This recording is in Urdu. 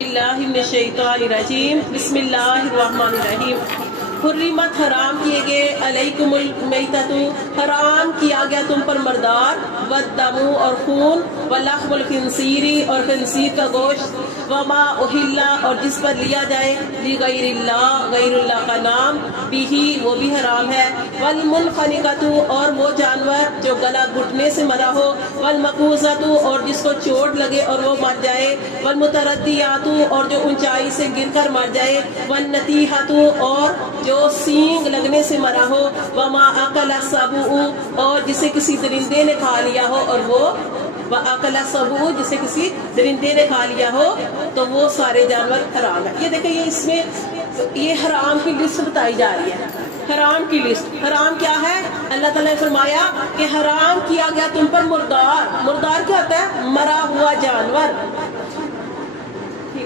اللہ من الشیطان الرجیم بسم اللہ الرحمن الرحیم حرمت حرام کیے گئے علیکم المیتۃ حرام کیا گیا تم پر مردار والدم اور خون ولحم الخنزیر اور خنزیر کا گوشت وما اہل اور جس پر لیا جائے لغیر اللہ غیر اللہ کا نام بھی وہ بھی حرام ہے والمنخنقۃ اور وہ جانور جو گلا گھٹنے سے مرا ہو والمقوذۃ اور جس کو چوٹ لگے اور وہ مر جائے والمتردیات اور جو اونچائی سے گر کر مر جائے والنتیحۃ اور جو سینگ لگنے سے مرا ہو وما اکل السبع اور جسے کسی درندے نے کھا لیا ہو اور وہ وَأَكَلَ السَّبُعُ جسے کسی درندے نے کھا لیا ہو تو وہ سارے جانور حرام ہے۔ یہ دیکھیں یہ اس میں یہ حرام کی لسٹ بتائی جا رہی ہے۔ حرام کی لسٹ، حرام کیا ہے؟ اللہ تعالیٰ نے فرمایا کہ حرام کیا گیا تم پر مردار۔ مردار کیا ہوتا ہے؟ مرا ہوا جانور۔